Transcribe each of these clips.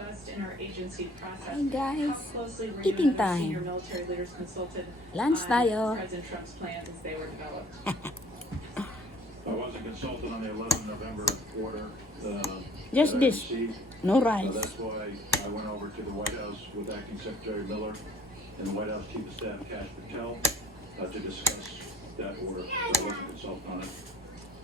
Hi guys, eating time. Lunch tayo. I wasn't consulted on the 11 November order. Just that I this, received. no rice. That's why I went over to the White House with Acting Secretary Miller and the White House Chief of Staff Kash Patel to discuss that order. I wasn't consulted on it.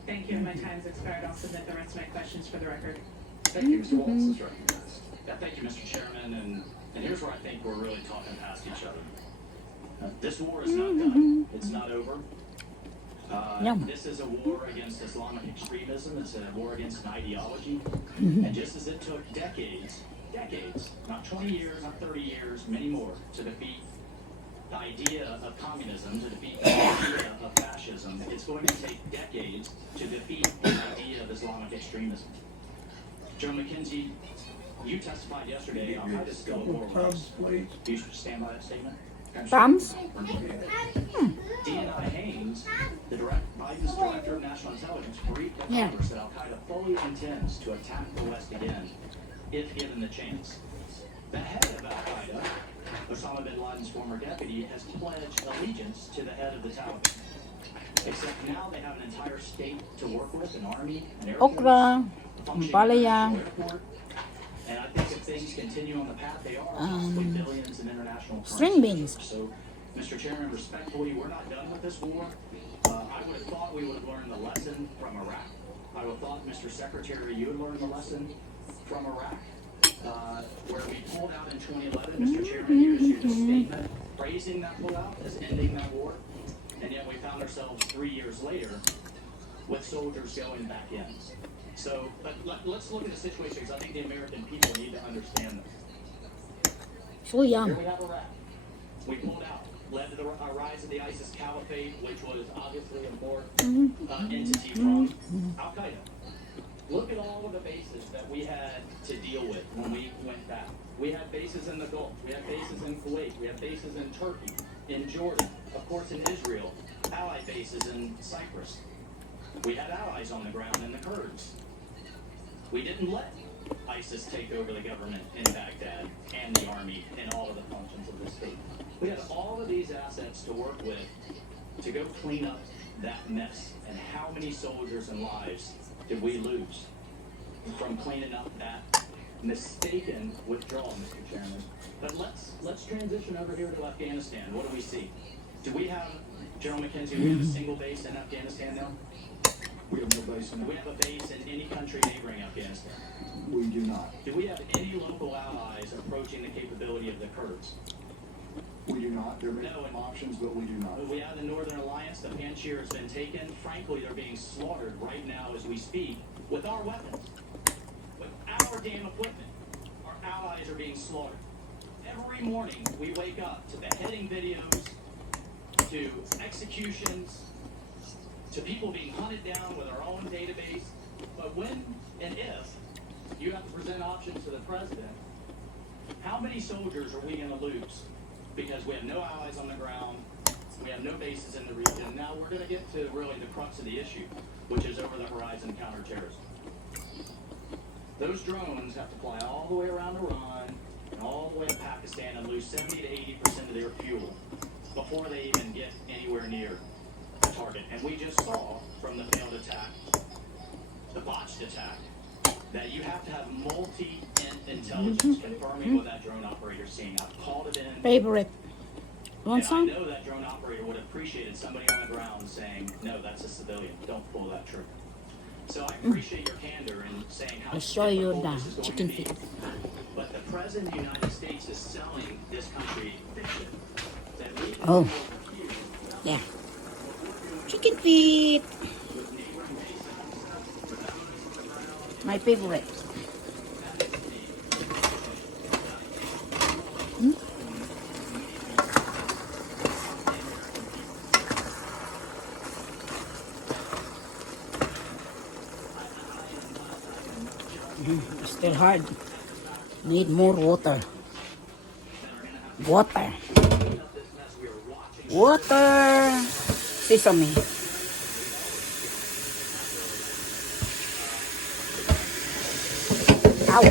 Thank you. My time's expired. I'll submit the rest of my questions for the record. Thank you, Mr. Waltz is recognized. Yeah, thank you, Mr. Chairman. And here's where I think we're really talking past each other. This war is not done. It's not over. This is a war against Islamic extremism. It's a war against an ideology. And just as it took decades, not 20 years, not 30 years, many more, to defeat the idea of communism, to defeat the idea of fascism, it's going to take decades to defeat the idea of Islamic extremism. Joe McKenzie, you testified yesterday on how to still war with us. Do you stand by that statement? Thumbs? D.N.I. Haynes, Biden's director of national intelligence, briefed the Congress that Al-Qaeda fully intends to attack the West again, if given the chance. The head of Al-Qaeda, Osama bin Laden's former deputy, has pledged allegiance to the head of the Taliban. Except now they have an entire state to work with, an army, an air force, Okra, a functioning palaya. international airport. And I think if things continue on the path they are, with billions in international string beans. So, Mr. Chairman, respectfully, we're not done with this war. I would have thought we would have learned the lesson from Iraq. I would have thought, Mr. Secretary, you would learn the lesson from Iraq, where we pulled out in 2011. Mr. Chairman, you issued a statement praising that pullout as ending that war, and yet we found ourselves 3 years later with soldiers going back in. So, but let's look at the situation, because I think the American people need to understand this. So yum. Here we have Iraq. We pulled out, led to the rise of the ISIS caliphate, which was obviously a more entity from Al-Qaeda. Look at all of the bases that we had to deal with when we went back. We had bases in the Gulf. We had bases in Kuwait. We had bases in Turkey, in Jordan, of course in Israel, allied bases in Cyprus. We had allies on the ground in the Kurds. We didn't let ISIS take over the government in Baghdad and the army and all of the functions of the state. We had all of these assets to work with to go clean up that mess. And how many soldiers and lives did we lose from cleaning up that mistaken withdrawal, Mr. Chairman? But let's transition over here to Afghanistan. What do we see? Do we have, General McKenzie, do we have a single base in Afghanistan now? We have no base in Do it. we have a base in any country neighboring Afghanistan? We do not. Do we have any local allies approaching the capability of the Kurds? We do not. There may be No. options, but we do not. We have the Northern Alliance. The Panjshir has been taken. Frankly, they're being slaughtered right now as we speak with our weapons, with our damn equipment. Our allies are being slaughtered. Every morning we wake up to beheading videos, to executions, to people being hunted down with our own database. But when and if you have to present options to the president, how many soldiers are we going to lose? Because we have no allies on the ground, we have no bases in the region. Now we're going to get to really the crux of the issue, which is over the horizon counterterrorism. Those drones have to fly all the way around Iran and all the way to Pakistan and lose 70 to 80% of their fuel before they even get anywhere near the target. And we just saw from the failed attack, the botched attack, that you have to have multi-intelligence confirming what that drone operator's seeing. I've called it in. Favorite. Want And I some? know that drone operator would have appreciated somebody on the ground saying, no, that's a civilian. Don't pull that trigger. So I appreciate your candor in saying how I'll show you difficult the this is going chicken to be. feet. But the President of the United States is selling this country fiction. That we can Oh. do here Yeah. Chicken feet. My favorite. Still hard. Need more water. Water. Water. Sesame. Ow.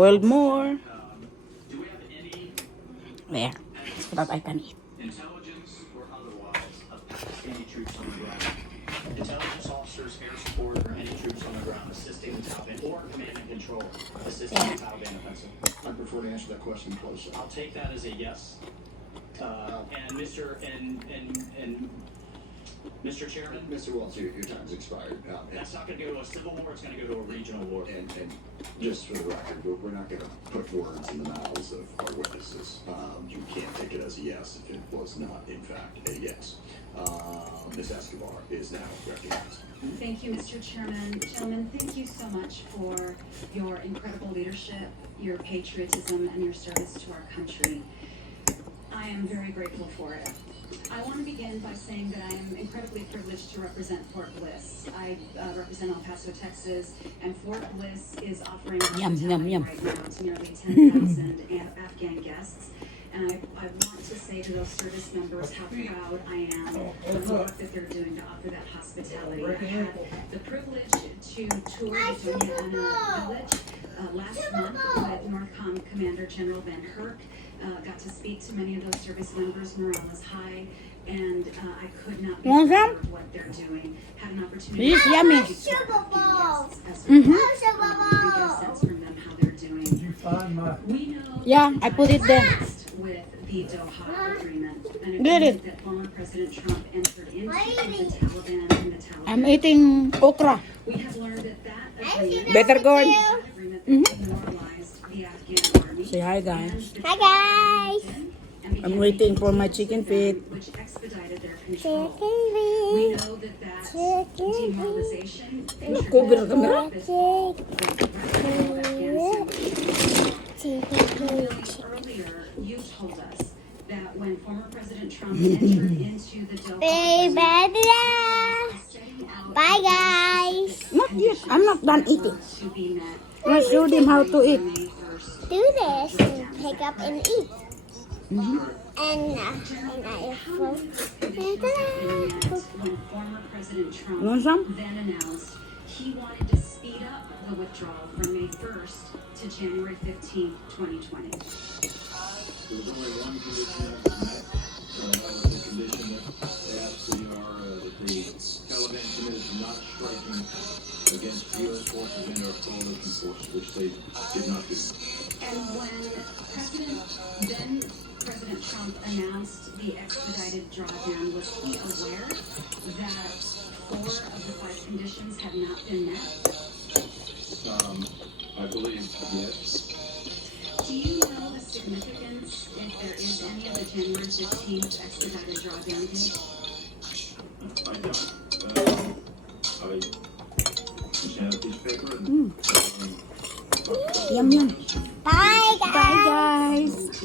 boiled more. Do we have any There, so that I can eat. intelligence or otherwise of Pakistani troops on the ground? Intelligence officers, air support, or any troops on the ground assisting the Taliban or command and control assisting the Taliban offensive? I prefer to answer that question closer. I'll take that as a yes. And Mr. Chairman, Mr. Waltz, your time's expired. that's not going to go to a civil war. It's going to go to a regional war. And just for the record, we're not going to put words in the mouths of our witnesses. You can't take it as a yes if it was not, in fact, a yes. Ms. Escobar is now recognized. Thank you, Mr. Chairman. Gentlemen, thank you so much for your incredible leadership, your patriotism, and your service to our country. I am very grateful for it. I want to begin by saying that I am incredibly privileged to represent Fort Bliss. I represent El Paso, Texas, and Fort Bliss is offering hospitality right now to nearly 10,000 Afghan guests. And I want to say to those service members how proud I am of the work that they're doing to offer that hospitality. I had the privilege to tour the Doña Ana village last month with NORTHCOM Commander General Van Herk. Got to speak to many of those service members. Morale is high, and I could not be Want proud some? of what they're doing. Had an opportunity This is to yummy. speak to our Afghan guests as well. And get a sense from them how they're doing. We know Yeah, I put it there. with the Doha agreement, an Get it. agreement that former President Trump entered into with the Taliban and the Taliban. I'm eating okra. We have learned that agreement, Better gourd. that agreement that demoralized the Afghan army. Say hi, guys. and Hi guys. and began I'm waiting for my making chicken deals with them, feet. which expedited their control. We Chicken know that demoralization Cover the camera. Earlier, you told us that when former President Trump entered into the Doha setting out Bye guys. Not yet. I'm not done eating. to be met I show them how to eat. May 1st. Do this and pick up and eat. And I will. When former President Trump Want some? then announced he wanted to speed up the withdrawal from May 1st to January 15th, 2020. There was only one condition that was met. That was the condition that they asked that the Taliban committed to not striking against U.S. forces and our coalition forces, which they did not do. And when President Trump announced the expedited drawdown, was he aware that 4 of the 5 conditions had not been met? I believe, yes. Do you know the significance, if there is any, of the January 15th expedited drawdown date? I don't. I just have a piece of paper and Yum, yum. Bye guys. Bye, guys.